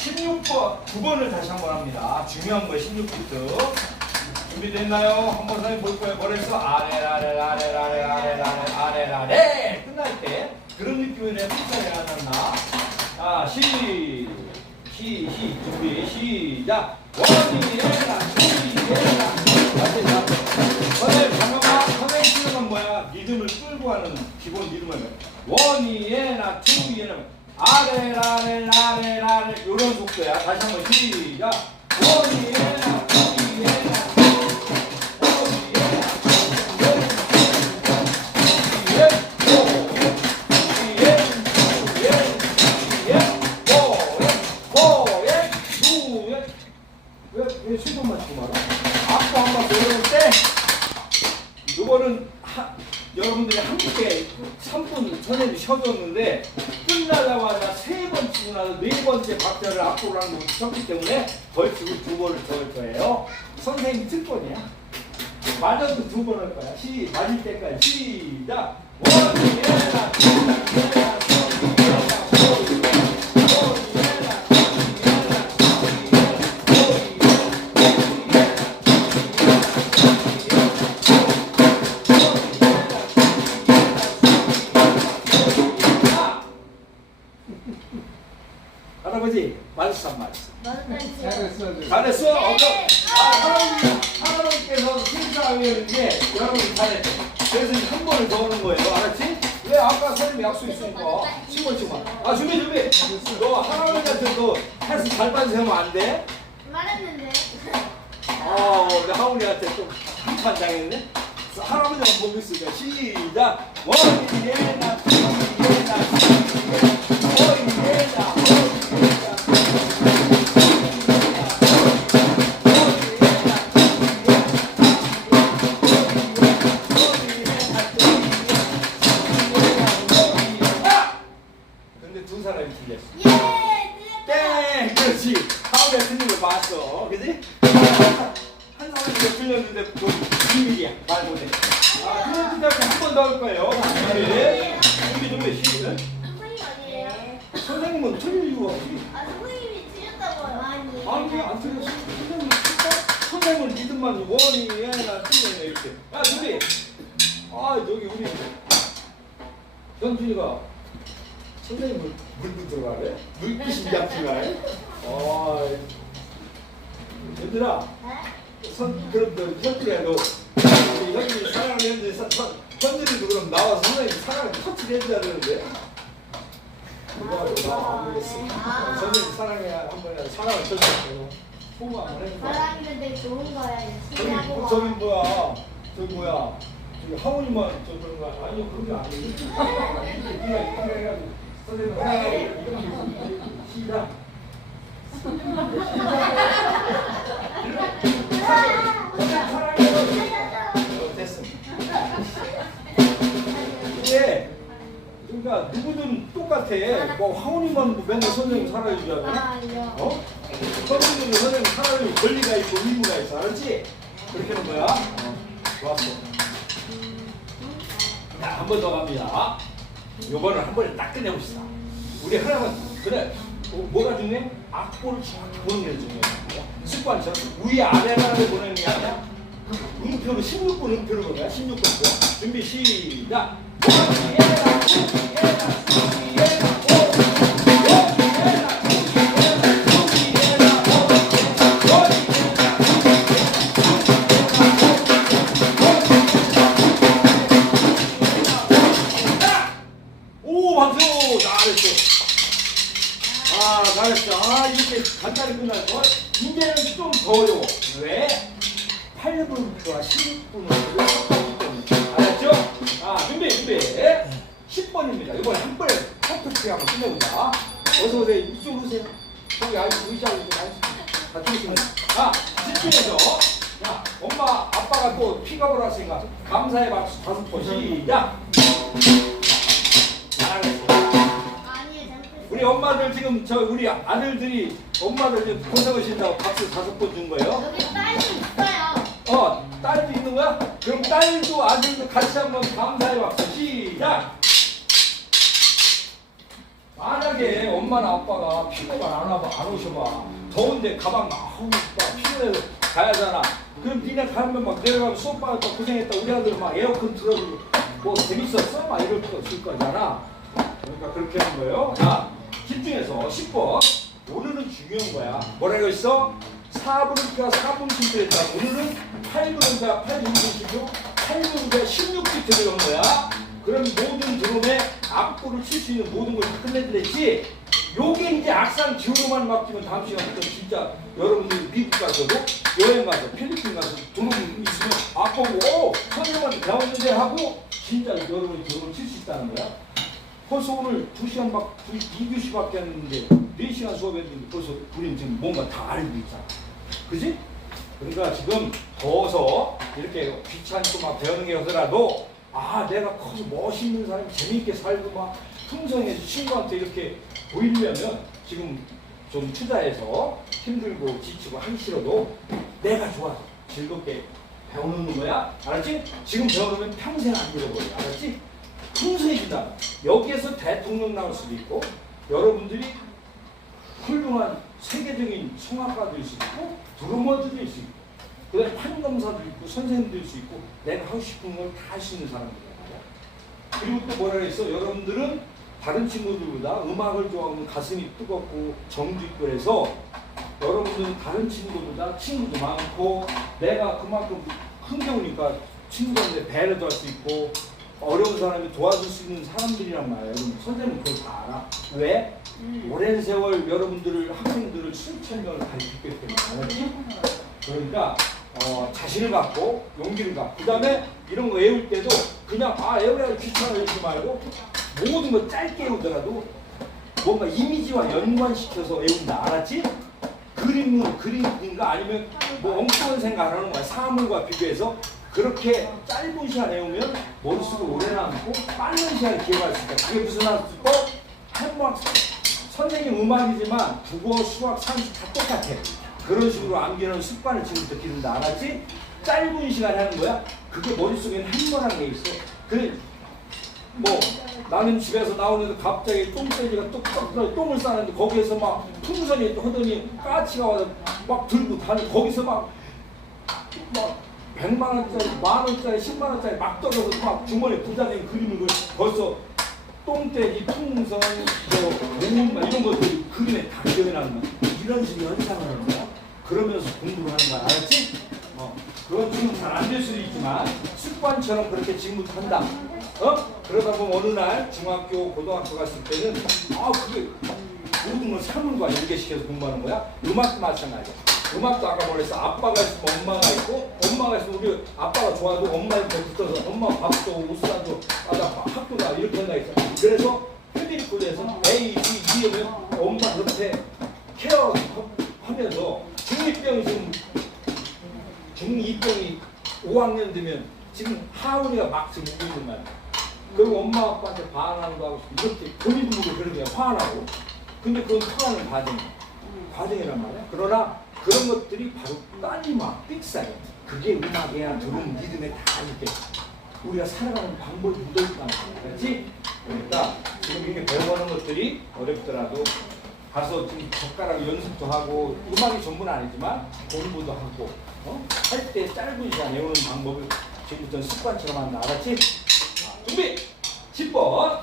16번, 9번을 다시 한번 합니다. 중요한 거 16부터. 준비됐나요? 한번 선생님 볼 거예요. 뭐랬어? 아래, 아래, 아래, 아래, 아래, 아래, 아래. 끝날 때 그런 느낌으로 풀사에 하나. 자, 시, 시, 시, 준비, 시작. 원이, 투이, 해라. 다시, 다시. 선생님, 잠깐만. 선생님 치는 건 뭐야? 리듬을 끌고 하는 기본 리듬은 원이, 해라, 투이, 해라. 아래, 아래, 아래, 아래. 요런 속도야. 다시 한번 시작. 원이, 맞을 때까지 시작. 패스 잘 빠지면 안 돼? 말했는데. 아, 우리 하울이한테 좀 한판 당했네. 할아버지만 있으니까 시작. 원이에나 투이에나 오이에나 오이에나 더 틀렸는데 그 비밀이야. 말 못해. 아, 그런 뜻 때문에 한번 더 할 거예요. 준비. 준비 준비. 시작. 선생님 아니에요? 선생님은 틀릴 이유가 없지. 아, 선생님이 틀렸다고요. 아니. 아니, 안 틀렸어. 선생님은 틀렸다? 선생님은 믿음만 원이 얘나 틀렸네 이렇게. 야, 준비. 아, 여기 우리 현준이가 선생님을 물고 들어가래? 물귀신 잡지가래? 아, 얘들아. 네? 선, 그럼 너 현준이야 너 우리 현준이 사랑하는 현준이 사, 선, 현준이도 그럼 나와서 선생님 사랑을 터치를 해줘야 되는데 그거 나안 되겠어 아. 선생님 사랑해 한 번에 사랑을 터치해서 포부 한번 되게 좋은 거야. 열심히 하고. 저기 뭐야 저기 뭐야 저기 하원이만 저 그런 거 아니요 그런 게 아니에요 해가지고 선생님 사랑해 이렇게 시작 어. 이게 그러니까 누구든 똑같아. 뭐 하원이만 맨날 선생님 되나? 아니요. 어? 선생님은 선생님 살아줄 권리가 있고 의무가 있어. 알았지? 그렇게 하는 거야. 어, 좋았어. 자, 한 번 더 갑니다. 요거는 한 번에 딱 끝내봅시다. 우리 하나만 그래. 어, 뭐가 중요해? 악보를 정확히 보는 게 중요해. 습관처럼 위에 아래를 보내는 게 아니라 그 음표로 16분 음표로 보는 거야. 16분 준비 시작. 원이에라, 투이에라, 쓰이에라, 오이에라, 원이에라, 투이에라, 쓰이에라, 오이에라, 원이에라, 오 박수 잘했어 아 잘했어 아 이렇게 간단히 끝날 걸 좀더 어려워 왜? 8분과 16분을 알았죠? 아 준비 준비. 10번입니다. 이번에 한 번에 톡톡히 한번 끝내보자 어서 오세요. 이쪽으로 오세요. 저기 아이 의자 이렇게 같이 있으면 자 집중해서. 야 엄마 아빠가 또 픽업을 왔으니까 감사의 박수 다섯 번. 시작 지금 저 우리 아들들이 엄마들 지금 고생을 신다고 박수 다섯 번 준 거예요. 여기 딸도 있어요. 어, 딸도 있는 거야? 그럼 딸도 아들도 같이 한번 감사의 박수 시작. 만약에 엄마나 아빠가 피부가 안 와봐 안 오셔봐 더운데 가방 막 아우 막 피곤해서 가야잖아 그럼 니네 가면 막 내려가면 수업 받았다 고생했다 우리 아들 막 에어컨 틀어주고 뭐 재밌었어? 막 이럴 거 없을 거잖아 그러니까 그렇게 하는 거예요 자 집중해서 10번. 오늘은 중요한 거야. 뭐라고 했어? 4분음표가 4분음표 했다 오늘은 8분음표가 8분음표고 8분음표가 16비트 들어간 거야. 그럼 모든 드럼에 악보를 칠 수 있는 모든 걸다 끝내드렸지? 요게 이제 악상 기호로만 맡기면 다음 시간부터 진짜 여러분들 미국 가서도 여행 가서 필리핀 가서 드럼 있으면 악보고 오 선생님한테 배웠는데 하고 진짜 여러분이 드럼을 칠 수 있다는 거야 벌써 오늘 2시간 막 2교시 밖에 안 했는데 4시간 수업했는데 벌써 우리는 지금 뭔가 다 알고 있잖아 그지? 그러니까 지금 더워서 이렇게 귀찮고 막 배우는 게 하더라도 아 내가 커서 멋있는 사람이 재미있게 살고 막 풍성해서 친구한테 이렇게 보이려면 지금 좀 투자해서 힘들고 지치고 하기 싫어도 내가 좋아서 즐겁게 배우는 거야 알았지? 지금 배우면 평생 안 잃어버려 알았지? 풍성해진다. 여기에서 대통령 나올 수도 있고 여러분들이 훌륭한 세계적인 성악가도 있을 수 있고 있을 수 있고 그다음에 판검사도 있고 선생님도 있을 수 있고 내가 하고 싶은 걸 다 할 수 있는 사람들이야. 그리고 또 뭐라 그랬어? 여러분들은 다른 친구들보다 음악을 좋아하면 가슴이 뜨겁고 정도 있고 그래서 여러분들은 다른 친구보다 친구도 많고 내가 그만큼 흥겨우니까 친구들한테 배려도 할 수 있고 어려운 사람이 도와줄 수 있는 사람들이란 말이에요. 선생님은 그걸 다 알아. 왜? 오랜 세월 여러분들을 학생들을 수천 명을 가르쳤기 때문에? 그러니까 어, 자신을 갖고 용기를 갖고 그 다음에 이런 거 외울 때도 그냥 아 외우려고 귀찮아 이러지 말고 모든 거 짧게 외우더라도 뭔가 이미지와 연관시켜서 외운다. 알았지? 그림은 그림인가? 아니면 뭐 엉뚱한 생각 안 하는 거야? 사물과 비교해서 그렇게 짧은 시간 외우면 머릿속에 오래 남고 빠른 시간 기억할 수 있다 그게 무슨 말이고 한학 선생님 음악이지만 국어, 수학, 산수 다 똑같아. 그런 식으로 암기하는 습관을 지금부터 기른다. 알았지? 짧은 시간에 하는 거야. 그게 머릿속에는 한번한 게 있어. 그, 뭐, 나는 집에서 나오는데 갑자기 똥돼지가 떨어 똥을 싸는데 거기에서 막 풍선이 하더니 까치가 와서 막 들고 다니 거기서 막, 막, 100만 원짜리, 만 원짜리, 10만 원짜리 막 떨어서 막 주머니에 부자된 그림을 그 벌써 똥돼지, 풍선, 뭐, 막 이런 것들 그림에 다 기억이 나는 거야. 이런 식의 현상을 하는 거야. 그러면서 공부를 하는 거야. 알았지? 어. 그건 지금 잘 안 될 수도 있지만 습관처럼 그렇게 지금부터 한다. 어? 그러다 보면 어느 날 중학교, 고등학교 갔을 때는 아 그게 모든 걸 사물과 연계시켜서 공부하는 거야. 음악도 마찬가지야. 음악도 아까 뭐랬어? 아빠가 있으면 엄마가 있고 엄마가 있으면 우리 아빠가 좋아도 엄마 옆에 붙어서 엄마 밥도 옷 사줘 아나 학교 가 이렇게 한다 했어. 그래서 패밀리 코드에서 A, B, E면 엄마 옆에 케어 하면서 중이병이 지금 중2병이 5학년 되면 지금 하은이가 막 지금 오고 있는 말이야. 그리고 엄마 아빠한테 반하는 거 하고 이렇게 본인도 모르게 그런 게 화나고 근데 그건 통하는 과정 과정이란 말이야. 그러나 그런 것들이 바로 딸리마 삑사요. 그게 음악이야 드럼 리듬에 다 이렇게 우리가 살아가는 방법이 묻어있다는 거야. 그렇지? 그러니까 지금 이렇게 배워가는 것들이 어렵더라도 가서 좀 젓가락 연습도 하고 음악이 전부는 아니지만 공부도 하고 어? 할 때 짧은 시간 외우는 방법을 지금부터 습관처럼 한다 알았지? 자, 준비! 10번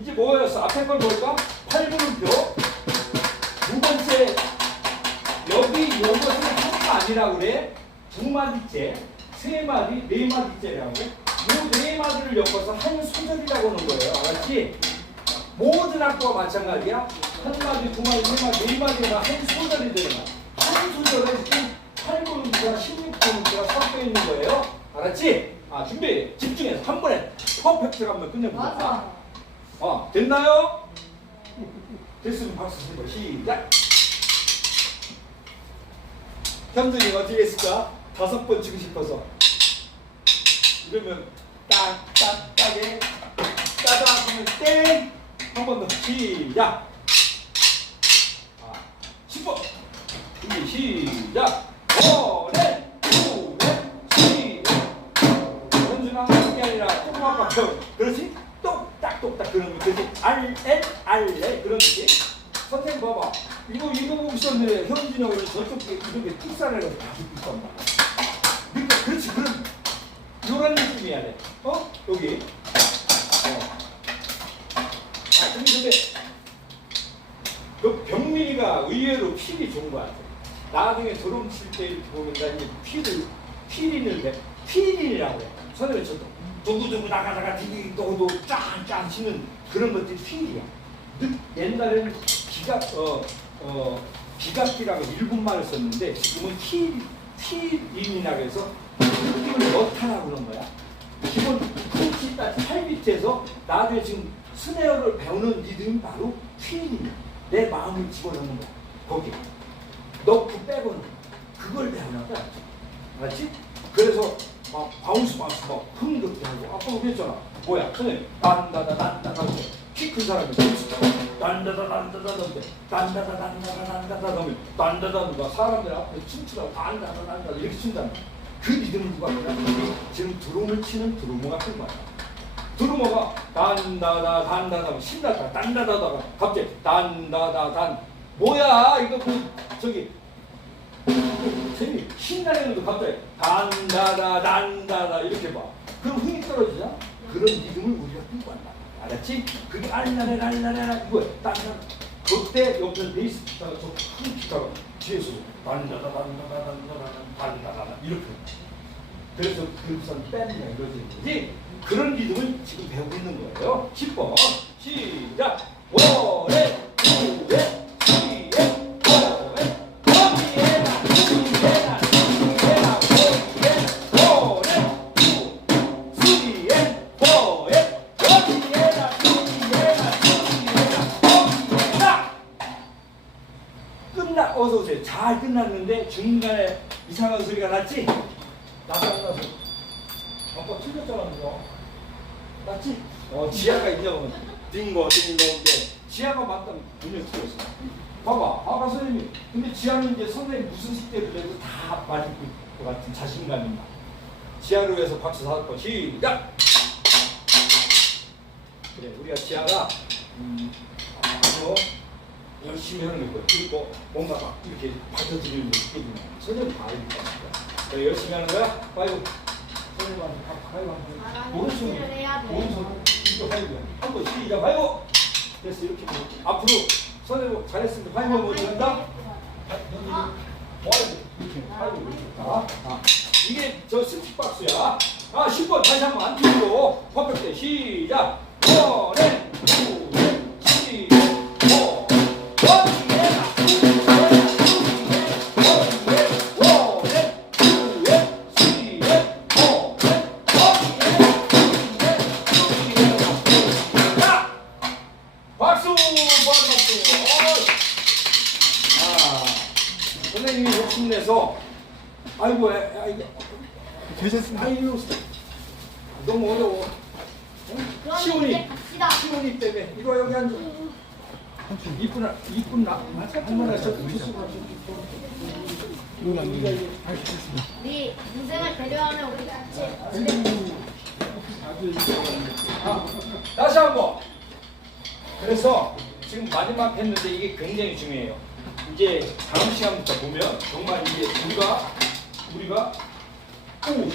이제 뭐였어? 앞에 걸 볼까? 8분음표 요것은 한가 아니라 그래 두 마디째 세 마디 네 마디째라고 이네 마디를 엮어서 한 소절이라고 하는 거예요 알았지? 모든 학교와 마찬가지야 한 마디 두 마디 세 마디 네 마디가 한 소절이 되는 거야 한 소절에 지금 8분음표가 16분음표가 섞여 있는 거예요 알았지? 아 준비 집중해서 한 번에 퍼펙트 한번 끝내보자. 어, 됐나요? 됐으면 박수 치고 시작. 현준이 어떻게 했을까? 다섯 번 치고 싶어서. 이러면 딱, 딱, 딱에 따다 하면 땡! 한 번 더 시작. 아, 10번. 준비 시작. 오넷, 오넷, 시작. 현준아, 그게 아니라 아까 배워. 그렇지? 똑딱 똑딱 그러는 거 그렇지? 알 보여줄게. 선생님 봐봐. 이거 이거 보고 있었는데 현진하고 저쪽 이렇게 뚝살을 다 있단 말이야. 그러니까 그렇지 그런 요런 느낌이야 돼. 어? 여기. 어. 아 근데 근데 그 병민이가 의외로 필이 좋은 거 같아. 나중에 드럼 칠때 이렇게 보면 나 이제 필을 필인을 내 필인이라고 해. 선생님 저도 두구두구 나가다가 디디 또도 짠짠 치는 그런 것들이 필이야. 늘 옛날에는 기각 어 어 기각기라고 일본말을 썼는데 지금은 필 필인이라고 해서 느낌을 넣다라고 그런 거야. 기본 콩치 딱팔 밑에서 나중에 지금 스네어를 배우는 리듬이 바로 필이야. 내 마음을 집어넣는 거야. 거기. 넣고 빼고는 그걸 배우는 거야. 알았지? 그래서 막 바운스 바운스 막 흥겹게 하고 아까 그랬잖아. 뭐야? 선생님 단다다 단다다 키 큰 사람이 단다다 단다다 단다다 단다다 단다다 단다다 하면 단다다가 사람들 앞에 춤추라고 단다다 단다다 이렇게 춘다는. 그 리듬을 누가 알아? 지금 드럼을 치는 드러머 같은 거야. 드러머가 단다다 단다다 신나다 단다다다가 갑자기 단다다 단 뭐야 이거 그 저기 재미 신나는 것도 갑자기 단다다 단다다 이렇게 봐. 그럼 흥이 떨어지자. 그런 리듬을 우리가 알았지? 그게 알라레 알라레 이거야. 단다. 그때 옆에 베이스 기타가 저큰 기타가 뒤에서 단다다 단다다 단다다 단다다 이렇게. 그래서 그선 이루어지는 거지. 그런 리듬을 지금 배우고 있는 거예요. 10번 시작. 월 선생님이 근데 지하는 이제 선생님 무슨 식대로 해도 다 맞을 것 같은 자신감이 나. 지하로 해서 박수 번 시작. 그래 우리가 지하가 음, 아주 열심히 하는 거예요. 그리고 뭔가 막 이렇게 받아들이는 나. 선생님 다 알니까. 그래 열심히 하는 거야. 파이브. 선생님한테. 잘하는 오른손. 오른손 이거 파이브야. 한번 시작 파이브. 됐어 이렇게. 앞으로 선생님 잘했습니다. 한다. 이렇게 파이브 이렇게. 자, 아, 이게 저 스틱 박스야. 아 10번 다시 한번 안 틀리고 퍼펙트 시작. 원앤 시온이 때문에 이거 여기 앉아. 이쁜 아- 이쁜 나 할머니가 저 주스가 이건 안. 우리 인생을 배려하는 우리 같이 아, 다시 한 번. 그래서 지금 마지막 했는데 이게 굉장히 중요해요. 이제 다음 시간부터 보면 정말 이게 우리가 우리가 오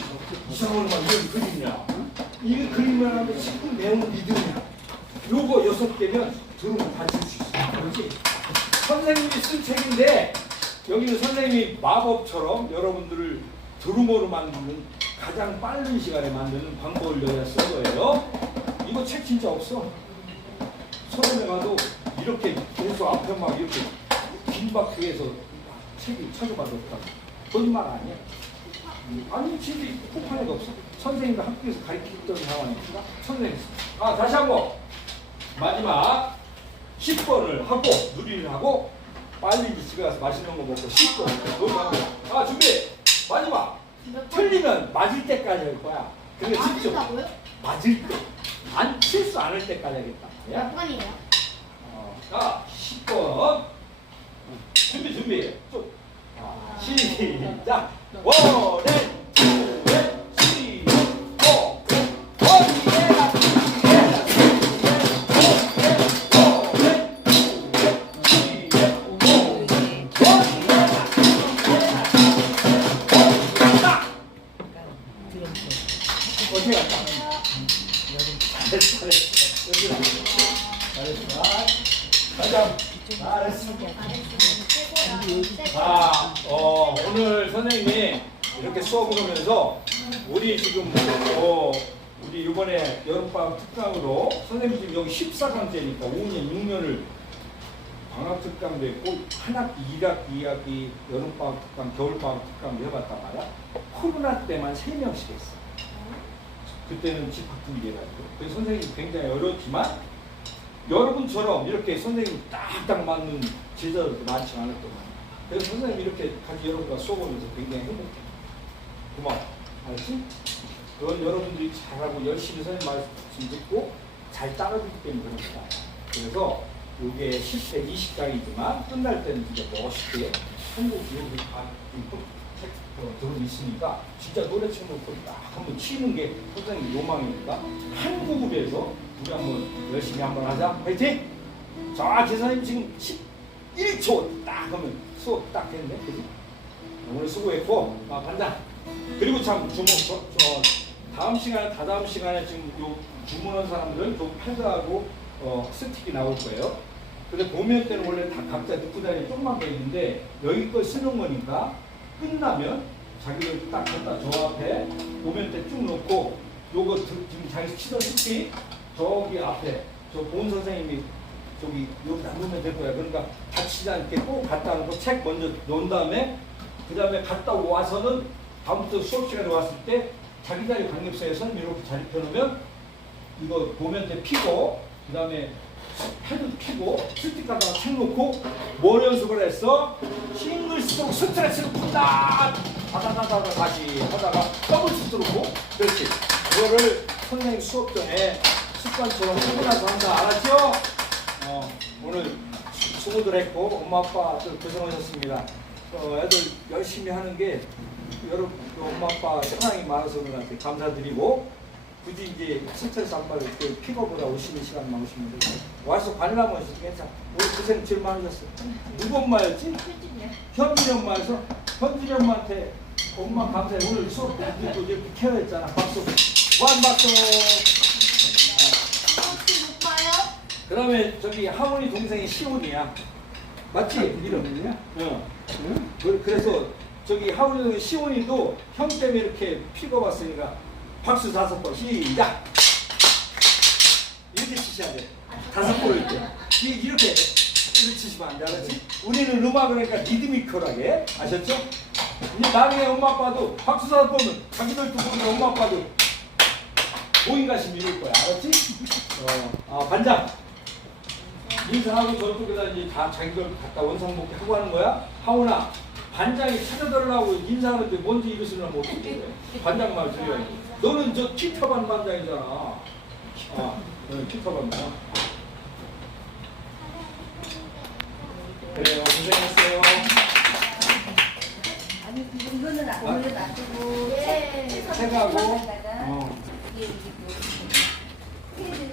이상한 막 이런 그림이야. 이 그림을 하면 10분 배우는 리듬이야. 요거 여섯 개면 들으면 다칠 수 있어. 그렇지? 선생님이 쓴 책인데 여기는 선생님이 마법처럼 여러분들을 드루머로 만드는 가장 빠른 시간에 만드는 방법을 여기다 쓴 거예요. 이거 책 진짜 없어. 서점에 가도 이렇게 계속 앞에 막 이렇게 긴 박스에서 책이 찾아봐도 없다고. 거짓말 아니야. 아니 책이 폭판에도 없어. 선생님도 학교에서 가르치던 상황이니까 선생님. 아 다시 한번 마지막 10번을 하고 누리를 하고 빨리 집에 가서 맛있는 거 먹고 10번 넘어가고 아 준비 마지막? 틀리면 맞을 때까지 할 거야. 근데 집중 맞는다고요? 맞을 때. 안 실수 안 할 때까지 하겠다. 몇 야? 번이에요? 어, 자, 10번. 준비, 준비. 쭉. 아, 시작. 원, 넷, 자, 어, 오늘 선생님이 이렇게 수업을 하면서 우리 지금 어, 우리 이번에 여름방학 특강으로 선생님 지금 여기 14강째니까 5년, 6년을 방학 특강도 했고 한 학기, 1학기, 2학기, 여름방학 특강, 겨울방학 특강도 해봤단 말이야. 코로나 때만 3명씩 했어. 그때는 집합중계가지고. 그래서 선생님이 굉장히 어려웠지만 여러분처럼 이렇게 선생님 딱딱 맞는 제자들도 많지 않았던 거예요. 그래서 선생님 이렇게 같이 여러분과 수업하면서 굉장히 행복해. 고마워. 알았지? 그건 여러분들이 잘하고 열심히 선생님 말씀 듣고 잘 따라주기 때문에 거다. 그래서 이게 10대 20강이지만 끝날 때는 진짜 멋있게 한국 여기 다 어 있으니까 진짜 노래 친구 딱 한번 치는 게 선생님 요망이니까 한국읍에서 우리 한번 열심히 한번 하자. 화이팅! 자, 기사님 지금 11초 딱 하면 수업 딱 했네. 그지? 오늘 수고했고, 아, 반장. 그리고 참, 주목, 저, 저, 다음 시간에, 다다음 시간에 지금 요 주문한 사람들은 좀 패드하고, 어, 스틱이 나올 거예요. 근데 보면 때는 원래 다 각자 넣고 다니는 조그만 게 있는데, 여기 거 쓰는 거니까, 끝나면 자기들 딱 갖다 저 앞에 때쭉 놓고, 요거 드- 지금 자기 치던 스틱, 저기 앞에, 저 본 선생님이 저기 여기다 놓으면 될 거야. 그러니까 다치지 않게 꼭 갖다 놓고 책 먼저 놓은 다음에 그 다음에 갔다 와서는 다음부터 수업 시간에 왔을 때 자기 자리 관객석에서는 이렇게 자리 펴놓으면 이거 보면 때 피고 그 다음에 패드 피고 스틱 갖다가 책 놓고 뭘 연습을 했어? 싱글 스트로크 스트레스를 푼다 다다다다다 다시 하다가 더블 스트로크 그렇지 그거를 선생님 수업 전에 습관처럼 나서 한다 알았죠? 어, 오늘 수고들 했고 엄마 아빠들 고생하셨습니다. 어, 애들 열심히 하는 게 여러분 그 엄마 아빠 사랑이 많아서 그런한테 감사드리고 굳이 이제 안 받을 때 픽업보다 오시는 시간만 오시면 되고 와서 관람 오셔도 괜찮아. 우리 고생 제일 많으셨어. 누구 엄마였지? 현준이 엄마에서 현준이 엄마한테 엄마 감사해 오늘 수업 때 듣고 이렇게 케어했잖아. 박수. 완 박수. 혹시 못 봐요? 그다음에 저기 하원이 동생이 시온이야. 맞지? 이름이냐? 어. 응? 그- 그래서 저기 하원이 시온이도 형 때문에 이렇게 피가 왔으니까 박수 다섯 번 시작. 이렇게 치셔야 돼. 다섯 번일 때. 이- 이렇게 이렇게 치시면 안 돼, 알았지? 우리는 음악을 하니까 리드미컬하게 아셨죠? 이제 나중에 엄마 아빠도 박수 다섯 번은 자기들 두고는 엄마 아빠도 모임가시 미룰 거야, 알았지? 어, 아 반장. 인사하고 저쪽에다 이제 다 자기들 갖다 원상복귀 하고 하는 거야? 하오나 반장이 찾아달라고 인사하는데 뭔지 이러시면 뭐 어떻게 해? 반장 말 들려야지. 너는 저 키타반 반장이잖아. 아, 너는 키타반 반장. 그래요, 고생했어요. 아니 이거는 오늘 놔두고 예. 책하고 어, 이게 이게